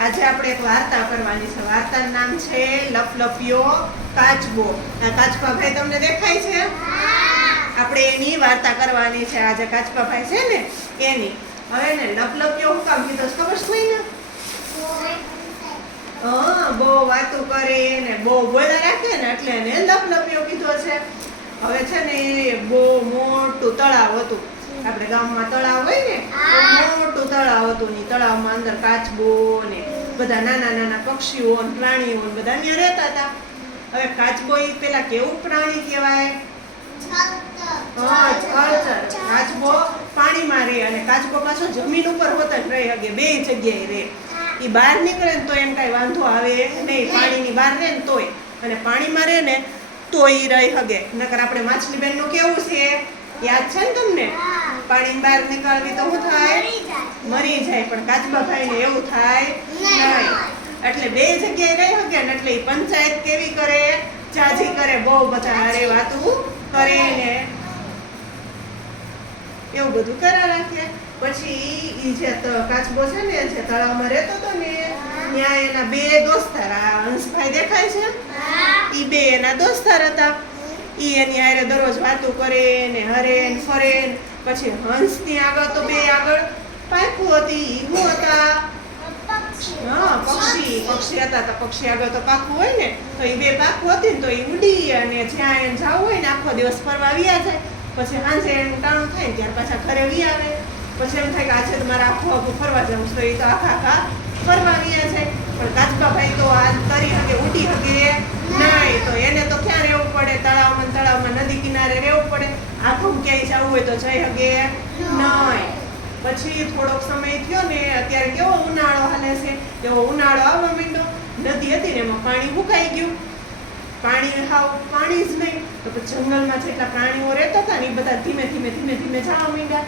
આજે આપણે એક વાર્તા કરવાની છે. વાર્તાનું નામ છે લપલપિયો કાચબો. કાચબાભાઈ તમને દેખાય છે? આપણે એની વાર્તા કરવાની છે આજે. કાચબાભાઈ છે ને એની. હવે ને લપલપિયો હું કામ કીધો ખબર છે ને? બહુ વાતો કરે ને બહુ બોલા રાખે ને એટલે એને લપલપિયો કીધો છે. હવે છે ને બહુ મોટું તળાવ હતું. આપણે ગામમાં તળાવ હોય ને મોટું તળાવ હતું ને તળાવમાં અંદર કાચબો ને બધા નાના નાના પક્ષીઓ ને પ્રાણીઓ ને બધા ત્યાં રહેતા હતા. હવે કાચબો એ પેલા કેવું પ્રાણી કહેવાય? કાચબો પાણીમાં રહે અને કાચબો પાછો જમીન ઉપર હોતા જ રહી શકે, બે જગ્યાએ રહે. એ બહાર નીકળે ને તો એને કઈ વાંધો આવે નહીં, પાણીની બહાર રહે ને તોય, અને પાણીમાં રહે ને તો એ રહી શકે. નકર આપણે માછલી બેન નું કેવું છે યાદ છે ને તમને? પાણી બહાર નીકળવી તો શું થાય? મરી જાય. પણ કાચબાભાઈ ને એવું થાય નહીં. એટલે બે જગ્યાએ રહી શકે ને એટલે પંચાયત કેવી કરે? જાજી કરે, બહુ બધા હારે વાતું કરે ને એવું બધું કરા રાખે. પછી ઈ જે કાચબો છે ને જે તળાવમાં રહેતો હતો ને ત્યાં એના બે દોસ્તાર, હંસભાઈ દેખાય છે? ઈ બે એના દોસ્તાર હતા. ઈ એની હારે દરરોજ વાતો કરે ને હરે ને ફરે. પછી હંસ ની આગળ તો બે આગળ પાખું હતી. શું હતા? પક્ષી હતા. તો પક્ષી આગળ તો પાખું હોય ને તો એ બે પાખું હતી ને તો એ ઉડી અને જ્યાં એને જવું હોય ને આખો દિવસ ફરવા વ્યા જાય. પછી સાંજે એનું ટાણું થાય ને ત્યાર પાછા ઘરે વી આવે. પછી એમ થાય કે આજે મારે આખું ફરવા જવું છે તો એ તો આખા ફરવા વ્યા જાય. પણ કાચબાભાઈ તો આ કરી શકે, ઉડી શકે નહીં. તો એને તો ક્યાં રહેવું પડે? તળાવમાં નદી કિનારે રહેવું પડે. આખું ક્યાંય જવું હોય તો જઈ શકે નહીં. પછી થોડોક સમય થયો ને અત્યારે કેવો ઉનાળો હાલે છે, એવો ઉનાળો આવવા માંડ્યો. નદી હતી ને એમાં પાણી મુકાઈ ગયું. પાણી જ નહીં. તો જંગલમાં જેટલા પ્રાણીઓ રહેતા હતા ને એ બધા ધીમે ધીમે જવા માંડ્યા.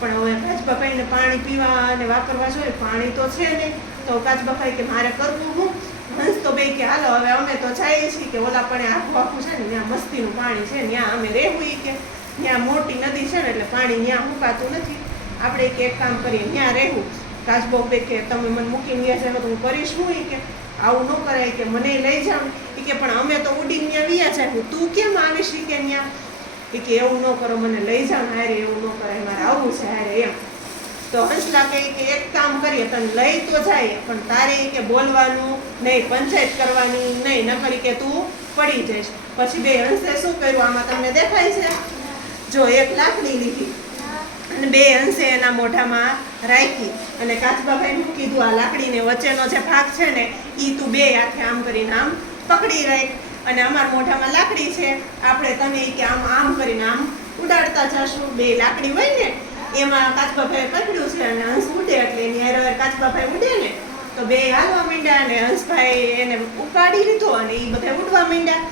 પણ હવે કાચબાભાઈને પાણી પીવા અને વાપરવા જોઈએ, પાણી તો છે નહીં. તો કાચબાભાઈ કે મારે કરવું હું? હંસ તો બે કે હાલો હવે અમે તો જઈએ છીએ કે ઓલા પણ આખું છે ને ત્યાં મસ્તીનું પાણી છે, ત્યાં અમે રહેવું કે ત્યાં મોટી નદી છે ને એટલે પાણી ત્યાં મુકાતું નથી. આપણે એક કામ કરીએ ત્યાં રહેવું. કાચબો બે કે તમે મને મૂકીને ગયા જાય તો હું કરીશ હું? કે આવું ન કરાય, કે મને લઈ જાવ. એ કે પણ અમે તો ઉડીને ત્યાં વ્યા જાય, તું કેમ આવીશ? કે ત્યાં એ કે એવું ન કરો, મને લઈ જાવ ને હારે, એવું ન કરાય, મારે આવવું છે હારે એમ. તો હંસલા કે એક કામ કરીએ, તને લઈ તો જાય પણ તારે કે બોલવાનું નહીં, પંચાયત કરવાની નહીં, ન કરી કે તું પડી જઈશ. પછી બે હંસે શું કર્યું આમાં તમને દેખાય છે? જો એક લાકડી લીધી અને બે હંસે એના મોઢામાં રાખી અને કાચબાભાઈ નું કીધું આ લાકડીને વચ્ચેનો જે ભાગ છે ને ઈ તું બે હાથે આમ કરીને આમ પકડી રાખ, અને અમારા મોઢામાં લાકડી છે, આપણે તને કે આમ કરીને આમ ઉડાડતા જશું. બે લાકડી હોય ને એમાં કાચબાભાઈ પકડ્યું છે અને હંસ ઉડે એટલે એની હારે કાચબાભાઈ ઉડે ને તો બે હાલવા માંડ્યા અને હંસભાઈ એને ઉપાડી લીધો અને એ બધા ઉડવા માંડ્યા.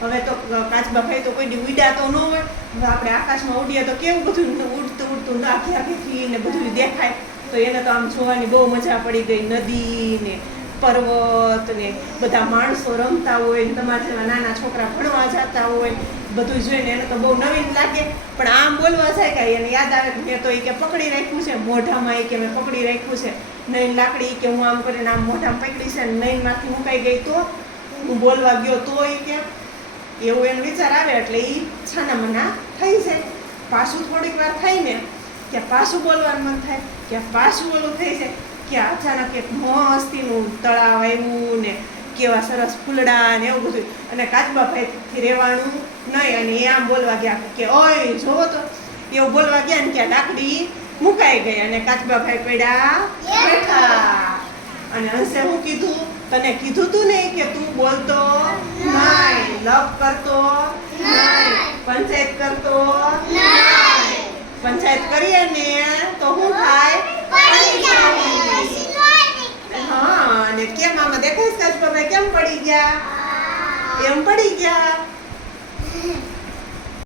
હવે તો કાચબાભાઈ તો કોઈ દી ઉડ્યા તો ન હોય. હવે આપણે આકાશમાં ઉડીએ તો કેવું બધું ઉડતું આખી ને બધું દેખાય. તો એને તો આમ જોવાની બહુ મજા પડી ગઈ. નદી ને પર્વત ને બધા માણસો રમતા હોય ને તમારા જેવા નાના છોકરા ભણવા જતા હોય, બધું જોઈને એને તો બહુ નવીન લાગે. પણ આમ બોલવા જાય કે એને યાદ આવે કે મેં તો એ કે પકડી રાખ્યું છે મોઢામાં, એ કે મેં પકડી રાખ્યું છે નૈન લાકડી, કે હું આમ કરીને આમ મોઢામાં પકડી છે નૈનમાંથી મુકાઈ ગઈ તો હું બોલવા ગયો તો એ કે એવું એનો વિચાર આવે એટલે એ છાનામના થઈ જાય. પાછું થોડીક વાર થાય ને કે પાછું બોલવાનું મન થાય, કે પાછું ઓલું થઈ જાય કે અચાનક એક મસ્તીનું તળાવ આવ્યું ને કેવા સરસ ફૂલડા ને એવું બધું, અને કાચબાભાઈથી રહેવાનું નહીં. અને એ આમ બોલવા ગયા કે ઓય જોવો તો, એવું બોલવા ગયા ને કે લાકડી મુકાઈ ગઈ અને કાચબાભાઈ પડ્યા બેઠા. અને હંસે હું કીધું? તને કીધું તું ને કે તું બોલતો નહીં, લપ કરતો નહીં, પંચાયત કરતો નહીં. પંચાયત કરીએ ને તો શું થાય? હા. અને કેમ આમાં દેખાય કાચબાભાઈ કેમ પડી ગયા? એમ પડી ગયા.